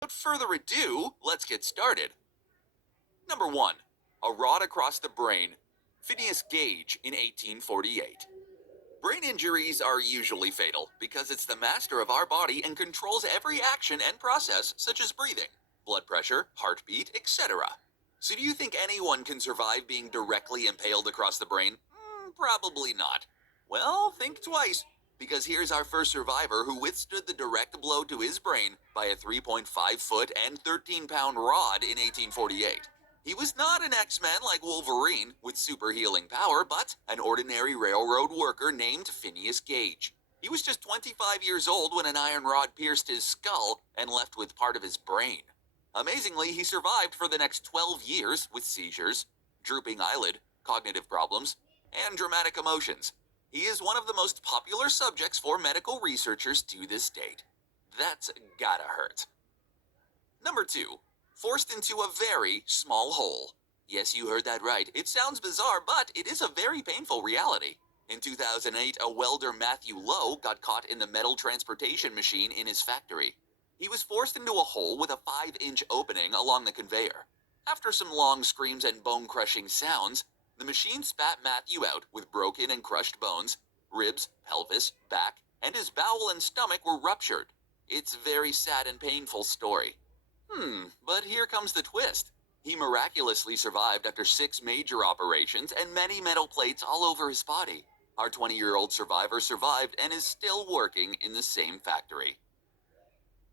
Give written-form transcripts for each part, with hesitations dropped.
Without further ado, let's get started. Number 1. A rod across the brain. Phineas Gage in 1848. Brain injuries are usually fatal because it's the master of our body and controls every action and process, such as breathing, blood pressure, heartbeat, etc. So do you think anyone can survive being directly impaled across the brain? Probably not. Well, think twice, because here's our first survivor who withstood the direct blow to his brain by a 3.5-foot and 13-pound rod in 1848. He was not an X-Men like Wolverine with super healing power, but an ordinary railroad worker named Phineas Gage. He was just 25 years old when an iron rod pierced his skull and left with part of his brain. Amazingly, he survived for the next 12 years with seizures, drooping eyelid, cognitive problems, and dramatic emotions. He is one of the most popular subjects for medical researchers to this date. That's gotta hurt. Number 2. Forced into a very small hole. Yes, you heard that right. It sounds bizarre, but it is a very painful reality. In 2008, a welder, Matthew Lowe, got caught in the metal transportation machine in his factory. He was forced into a hole with a 5-inch opening along the conveyor. After some long screams and bone-crushing sounds, the machine spat Matthew out with broken and crushed bones. Ribs, pelvis, back, and his bowel and stomach were ruptured. It's a very sad and painful story. But here comes the twist. He miraculously survived after 6 major operations and many metal plates all over his body. Our 20-year-old survivor survived and is still working in the same factory.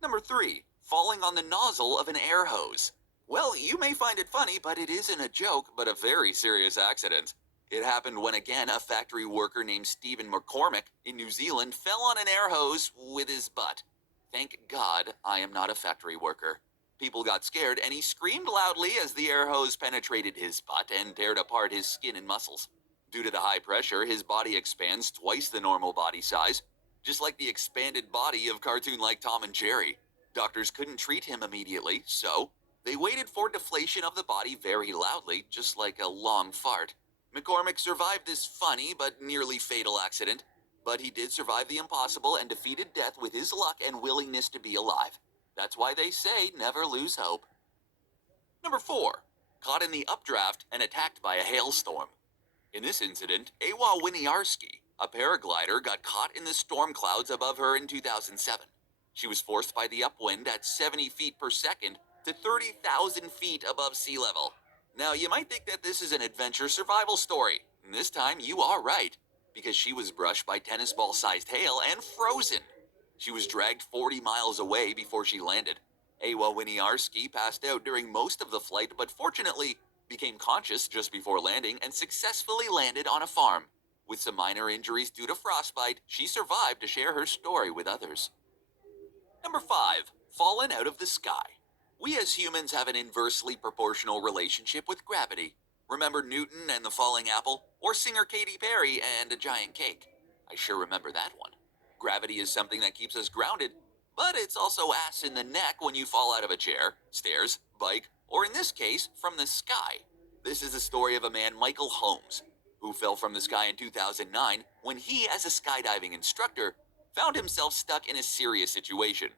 Number 3. Falling on the nozzle of an air hose. Well, you may find it funny, but it isn't a joke, but a very serious accident. It happened when, again, a factory worker named Stephen McCormick in New Zealand fell on an air hose with his butt. Thank God I am not a factory worker. People got scared, and he screamed loudly as the air hose penetrated his butt and teared apart his skin and muscles. Due to the high pressure, his body expands twice the normal body size, just like the expanded body of cartoon-like Tom and Jerry. Doctors couldn't treat him immediately, so they waited for deflation of the body very loudly, just like a long fart. McCormick survived this funny but nearly fatal accident, but he did survive the impossible and defeated death with his luck and willingness to be alive. That's why they say never lose hope. Number 4. Caught in the updraft and attacked by a hailstorm. In this incident, Ewa Winiarski, a paraglider, got caught in the storm clouds above her in 2007. She was forced by the upwind at 70 feet per second to 30,000 feet above sea level. Now, you might think that this is an adventure survival story. And this time, you are right, because she was brushed by tennis ball-sized hail and frozen. She was dragged 40 miles away before she landed. Ewa Winiarski passed out during most of the flight, but fortunately became conscious just before landing and successfully landed on a farm. With some minor injuries due to frostbite, she survived to share her story with others. Number 5. Fallen out of the sky. We as humans have an inversely proportional relationship with gravity. Remember Newton and the falling apple? Or singer Katy Perry and a giant cake? I sure remember that one. Gravity is something that keeps us grounded, but it's also ass in the neck when you fall out of a chair, stairs, bike, or in this case, from the sky. This is the story of a man, Michael Holmes, who fell from the sky in 2009 when he, as a skydiving instructor, found himself stuck in a serious situation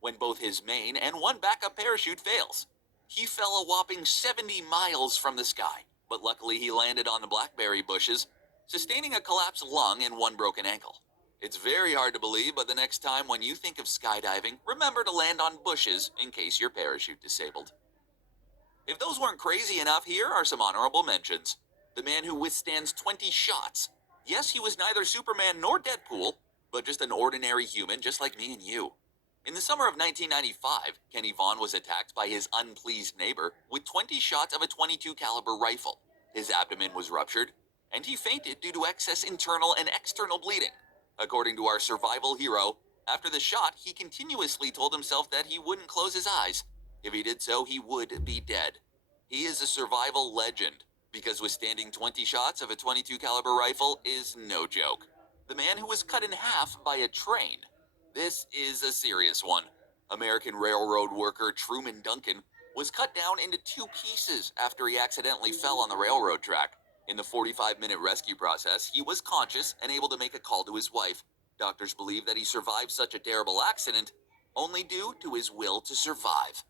when both his main and one backup parachute fails. He fell a whopping 70 miles from the sky, but luckily he landed on the blackberry bushes, sustaining a collapsed lung and one broken ankle. It's very hard to believe, but the next time when you think of skydiving, remember to land on bushes in case your parachute disabled. If those weren't crazy enough, here are some honorable mentions. The man who withstands 20 shots. Yes, he was neither Superman nor Deadpool, but just an ordinary human just like me and you. In the summer of 1995, Kenny Vaughn was attacked by his unpleased neighbor with 20 shots of a .22 caliber rifle. His abdomen was ruptured, and he fainted due to excess internal and external bleeding. According to our survival hero, after the shot, he continuously told himself that he wouldn't close his eyes. If he did so, he would be dead. He is a survival legend, because withstanding 20 shots of a .22 caliber rifle is no joke. The man who was cut in half by a train. This is a serious one. American railroad worker Truman Duncan was cut down into 2 pieces after he accidentally fell on the railroad track. In the 45-minute rescue process, he was conscious and able to make a call to his wife. Doctors believe that he survived such a terrible accident only due to his will to survive.